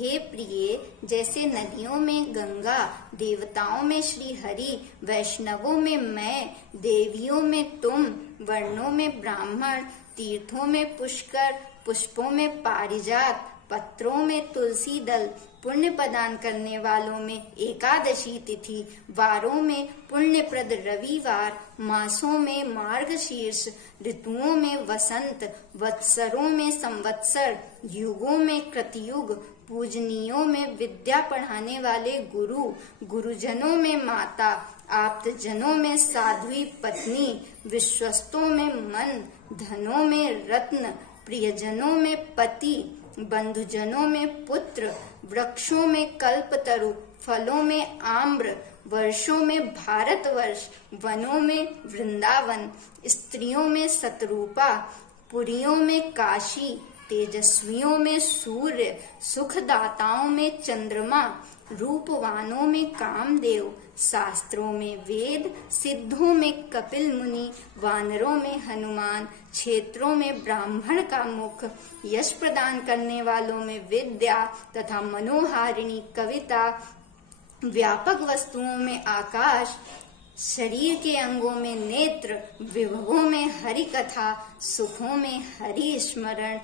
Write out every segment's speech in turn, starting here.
हे प्रिय, जैसे नदियों में गंगा, देवताओं में श्री हरि, वैष्णवों में मैं, देवियों में तुम, वर्णों में ब्राह्मण, तीर्थों में पुष्कर, पुष्पों में पारिजात, पत्रों में तुलसी दल, पुण्य प्रदान करने वालों में एकादशी तिथि, वारों में पुण्यप्रद रविवार, मासों में मार्गशीर्ष, ऋतुओं में वसंत, वत्सरों में संवत्सर, युगों में कृतयुग, पूजनीयों में विद्या पढ़ाने वाले गुरु, गुरुजनों में माता, आप्तजनों में साध्वी पत्नी, विश्वस्तों में मन, धनों में रत्न, प्रियजनों में पति, बंधुजनों में पुत्र, वृक्षों में कल्पतरु, फलों में आम्र, वर्षों में भारतवर्ष, वनों में वृंदावन, स्त्रियों में शतरूपा, पुरियों में काशी, तेजस्वियों में सूर्य, सुखदाताओं में चंद्रमा, रूपवानों में कामदेव, शास्त्रों में वेद, सिद्धों में कपिल मुनि, वानरों में हनुमान, क्षेत्रों में ब्राह्मण का मुख, यश प्रदान करने वालों में विद्या तथा मनोहारिणी कविता, व्यापक वस्तुओं में आकाश, शरीर के अंगों में नेत्र, विभवों में हरि कथा, सुखों में हरि स्मरण,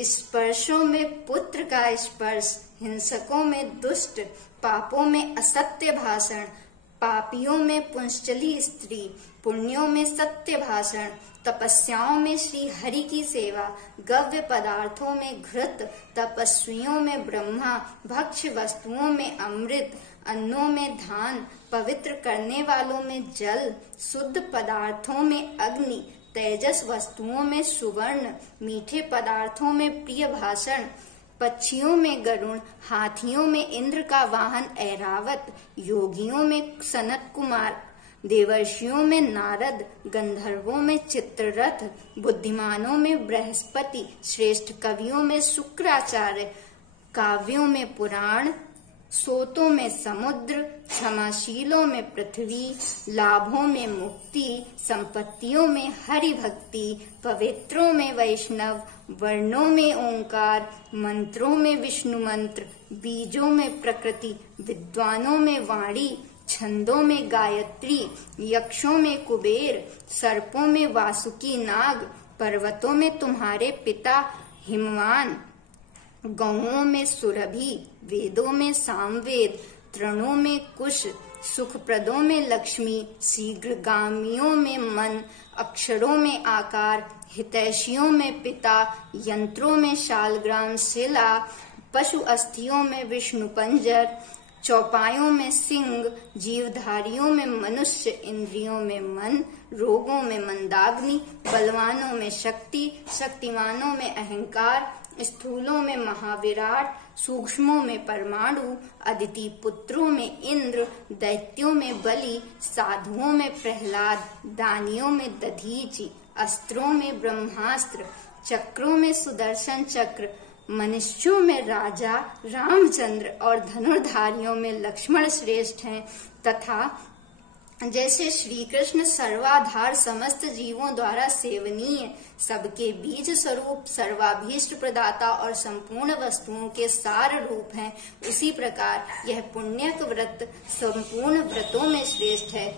स्पर्शों में पुत्र का स्पर्श, हिंसकों में दुष्ट, पापों में असत्य भाषण, पापियों में पुंश्चली स्त्री, पुण्यों में सत्य भाषण, तपस्याओं में श्री हरि की सेवा, गव्य पदार्थों में घृत, तपस्वियों में ब्रह्मा, भक्ष्य वस्तुओं में अमृत, अन्नों में धान, पवित्र करने वालों में जल, शुद्ध पदार्थों में अग्नि, तेजस वस्तुओं में सुवर्ण, मीठे पदार्थों में प्रिय भाषण, पक्षियों में गरुण, हाथियों में इंद्र का वाहन ऐरावत, योगियों में सनत कुमार, देवर्षियों में नारद, गंधर्वों में चित्ररथ, बुद्धिमानों में बृहस्पति, श्रेष्ठ कवियों में शुक्राचार्य, काव्यों में पुराण, सोतों में समुद्र, क्षमाशीलों में पृथ्वी, लाभों में मुक्ति, संपत्तियों में हरि भक्ति, पवित्रों में वैष्णव, वर्णों में ओंकार, मंत्रों में विष्णु मंत्र, बीजों में प्रकृति, विद्वानों में वाणी, छंदों में गायत्री, यक्षों में कुबेर, सर्पों में वासुकी नाग, पर्वतों में तुम्हारे पिता हिमवान, गौओं में सुरभि, वेदों में सामवेद, तृणों में कुश, सुखप्रदों में लक्ष्मी, शीघ्रगामियों में मन, अक्षरों में आकार, हितैषियों में पिता, यंत्रों में शालग्राम शिला, पशु अस्थियों में विष्णु पंजर, चौपायों में सिंह, जीवधारियों में मनुष्य, इंद्रियों में मन, रोगों में मंदाग्नि, बलवानों में शक्ति, शक्तिमानों में अहंकार, स्थूलों में महाविराट, सूक्ष्मों में परमाणु, अदिति पुत्रों में इंद्र, दैत्यों में बलि, साधुओं में प्रहलाद, दानियों में दधीचि, अस्त्रों में ब्रह्मास्त्र, चक्रों में सुदर्शन चक्र, मनुष्यों में राजा रामचंद्र और धनुर्धारियों में लक्ष्मण श्रेष्ठ हैं, तथा जैसे श्री कृष्ण सर्वाधार समस्त जीवों द्वारा सेवनीय, सबके बीज स्वरूप, सर्वाभीष्ट प्रदाता और संपूर्ण वस्तुओं के सार रूप हैं, उसी प्रकार यह पुण्यक व्रत संपूर्ण व्रतों में श्रेष्ठ है।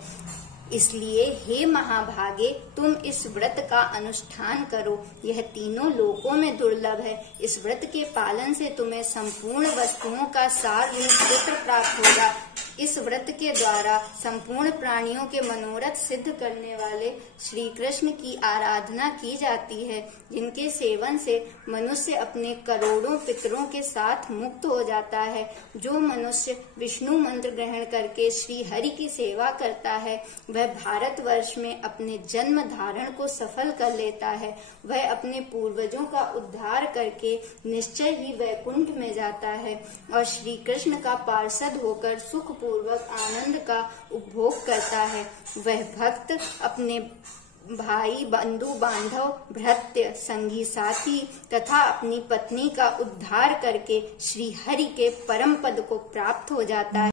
इसलिए हे महाभागे, तुम इस व्रत का अनुष्ठान करो। यह तीनों लोकों में दुर्लभ है। इस व्रत के पालन से तुम्हें संपूर्ण वस्तुओं का सार रूप पुत्र प्राप्त होगा। इस व्रत के द्वारा संपूर्ण प्राणियों के मनोरथ सिद्ध करने वाले श्री कृष्ण की आराधना की जाती है, जिनके सेवन से मनुष्य अपने करोड़ों पितरों के साथ मुक्त हो जाता है। जो मनुष्य विष्णु मंत्र ग्रहण करके श्री हरि की सेवा करता है, वह भारतवर्ष में अपने जन्म धारण को सफल कर लेता है। वह अपने पूर्वजों का उद्धार करके निश्चय ही वैकुंठ में जाता है और श्री कृष्ण का पार्षद होकर सुख पूर्वक आनंद का उपभोग करता है। वह भक्त अपने भाई, बंधु बांधव, भृत्य, संगी साथी तथा अपनी पत्नी का उद्धार करके श्री हरि के परम पद को प्राप्त हो जाता है।